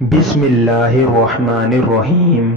بسم اللہ الرحمن الرحیم۔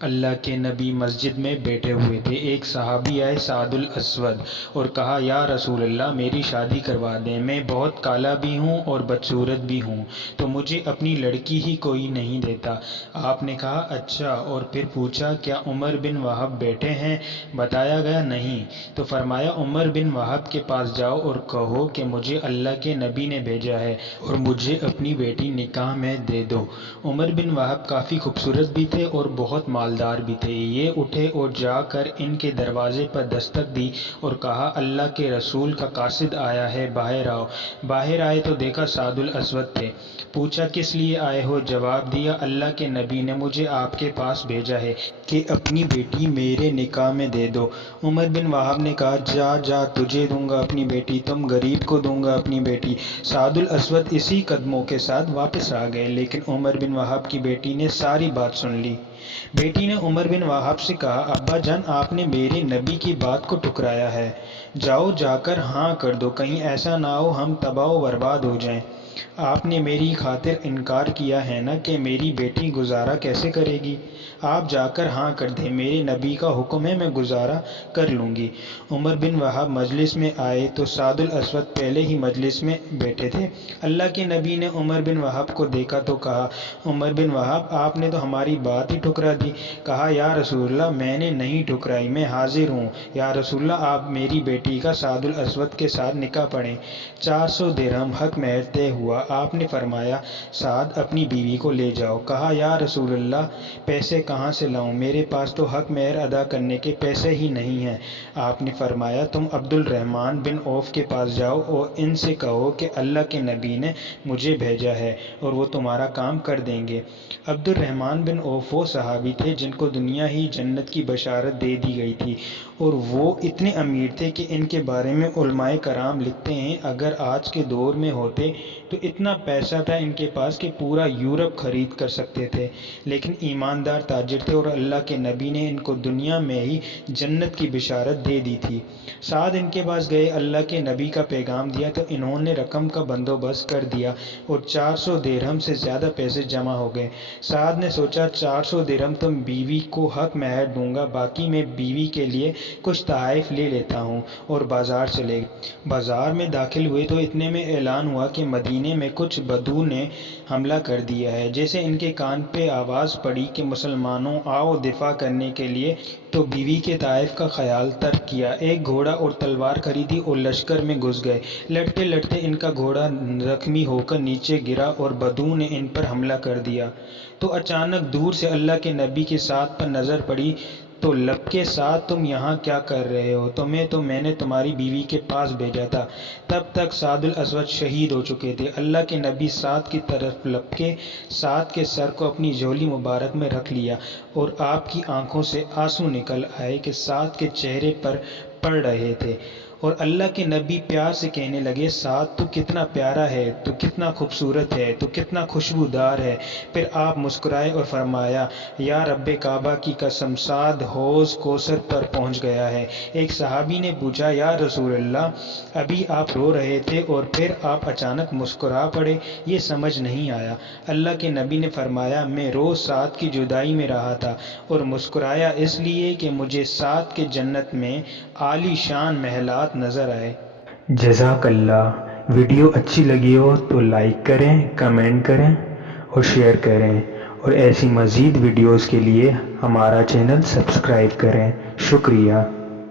اللہ کے نبی مسجد میں بیٹھے ہوئے تھے۔ ایک صحابی آئے سعد الاسود اور کہا یا رسول اللہ میری شادی کروا دیں، میں بہت کالا بھی ہوں اور بدصورت بھی ہوں، تو مجھے اپنی لڑکی ہی کوئی نہیں دیتا۔ آپ نے کہا اچھا، اور پھر پوچھا کیا عمر بن وہب بیٹھے ہیں؟ بتایا گیا نہیں، تو فرمایا عمر بن وہب کے پاس جاؤ اور کہو کہ مجھے اللہ کے نبی نے بھیجا ہے اور مجھے اپنی بیٹی نکاح میں دے دو۔ عمر بن وہب کافی خوبصورت بھی تھے اور بہت مالدار بھی تھے۔ یہ اٹھے اور جا کر ان کے دروازے پر دستک دی اور کہا اللہ کے رسول کا قاصد آیا ہے، باہر آؤ۔ باہر آئے تو دیکھا سعد الاسود تھے۔ پوچھا کس لیے آئے ہو؟ جواب دیا اللہ کے نبی نے مجھے آپ کے پاس بھیجا ہے کہ اپنی بیٹی میرے نکاح میں دے دو۔ عمر بن وہب نے کہا جا جا، تجھے دوں گا اپنی بیٹی، تم غریب کو دوں گا اپنی بیٹی۔ سعد الاسود اسی قدموں کے ساتھ واپس آ گئے، لیکن عمر بن وہب کی بیٹی نے ساری بات سن لی۔ بیٹی نے عمر بن وہب سے کہا ابا جان، آپ نے میرے نبی کی بات کو ٹھکرایا ہے، جاؤ جا کر ہاں کر دو، کہیں ایسا نہ ہو ہم تباہ و برباد ہو جائیں۔ آپ نے میری خاطر انکار کیا ہے نا کہ میری بیٹی گزارا کیسے کرے گی؟ آپ جا کر ہاں کر دیں، میرے نبی کا حکم ہے، میں گزارا کر لوں گی۔ عمر بن وہب مجلس میں آئے تو سعد الاسود پہلے ہی مجلس میں بیٹھے تھے۔ اللہ کے نبی نے عمر بن وہب کو دیکھا تو کہا عمر بن وہب آپ نے تو ہماری بات ہی ٹھکرا دی۔ کہا یا رسول اللہ میں نے نہیں ٹھکرائی، میں حاضر ہوں، یا رسول اللہ آپ میری بیٹی کا سعد الاسود کے ساتھ نکاح پڑھیں۔ 400 درہم حق مہر طے ہوا۔ آپ نے فرمایا سعد اپنی بیوی کو لے جاؤ۔ کہا یا رسول اللہ پیسے کہاں سے لاؤں؟ میرے پاس تو حق مہر ادا کرنے کے پیسے ہی نہیں ہیں۔ آپ نے فرمایا تم عبد الرحمن بن عوف کے پاس جاؤ اور ان سے کہو کہ اللہ کے نبی نے مجھے بھیجا ہے اور وہ تمہارا کام کر دیں گے۔ عبد الرحمن بن عوف وہ صحابی تھے جن کو دنیا ہی جنت کی بشارت دے دی گئی تھی، اور وہ اتنے امیر تھے کہ ان کے بارے میں علماء کرام لکھتے ہیں اگر آج کے دور میں ہوتے تو اتنا پیسہ تھا ان کے پاس کہ پورا یورپ خرید کر سکتے تھے، لیکن ایماندار تاجر تھے اور اللہ کے نبی نے ان کو دنیا میں ہی جنت کی بشارت دے دی تھی۔ سعد ان کے پاس گئے، اللہ کے نبی کا پیغام دیا تو انہوں نے رقم کا بندوبست کر دیا اور 400 درہم سے زیادہ پیسے جمع ہو گئے۔ سعد نے سوچا 400 درہم تو بیوی کو حق مہر دوں گا، باقی میں بیوی کے لیے کچھ تحائف لے لیتا ہوں، اور بازار چلے گئے۔ بازار میں داخل ہوئے تو اتنے میں اعلان ہوا کہ مدینے میں کچھ بدو نے حملہ کر دیا ہے۔ جیسے ان کے کان پہ آواز پڑی کہ مسلمانوں آؤ دفاع کرنے کے لیے، تو بیوی کے تحائف کا خیال ترک کیا، ایک گھوڑا اور تلوار خریدی اور لشکر میں گھس گئے۔ لڑتے لڑتے ان کا گھوڑا زخمی ہو کر نیچے گرا اور بدو نے ان پر حملہ کر دیا۔ تو اچانک دور سے اللہ کے نبی کے ساتھ پر نظر پڑی تو لبکے سعد تم یہاں کیا کر رہے ہو؟ تمہیں تو میں نے تمہاری بیوی کے پاس بھیجا تھا۔ تب تک سعد الاسود شہید ہو چکے تھے۔ اللہ کے نبی سعد کی طرف لبکے سعد کے سر کو اپنی جھولی مبارک میں رکھ لیا اور آپ کی آنکھوں سے آنسو نکل آئے کہ سعد کے چہرے پر پڑ رہے تھے، اور اللہ کے نبی پیار سے کہنے لگے سعد تو کتنا پیارا ہے، تو کتنا خوبصورت ہے، تو کتنا خوشبودار ہے۔ پھر آپ مسکرائے اور فرمایا یا رب کعبہ کی قسم سعد حوض کوثر پر پہنچ گیا ہے۔ ایک صحابی نے پوچھا یا رسول اللہ ابھی آپ رو رہے تھے اور پھر آپ اچانک مسکرا پڑے، یہ سمجھ نہیں آیا۔ اللہ کے نبی نے فرمایا میں روز سعد کی جدائی میں رہا تھا اور مسکرایا اس لیے کہ مجھے سعد کے جنت میں عالی شان محلات نظر آئے۔ جزاک اللہ۔ ویڈیو اچھی لگی ہو تو لائک کریں، کمنٹ کریں اور شیئر کریں، اور ایسی مزید ویڈیوز کے لیے ہمارا چینل سبسکرائب کریں۔ شکریہ۔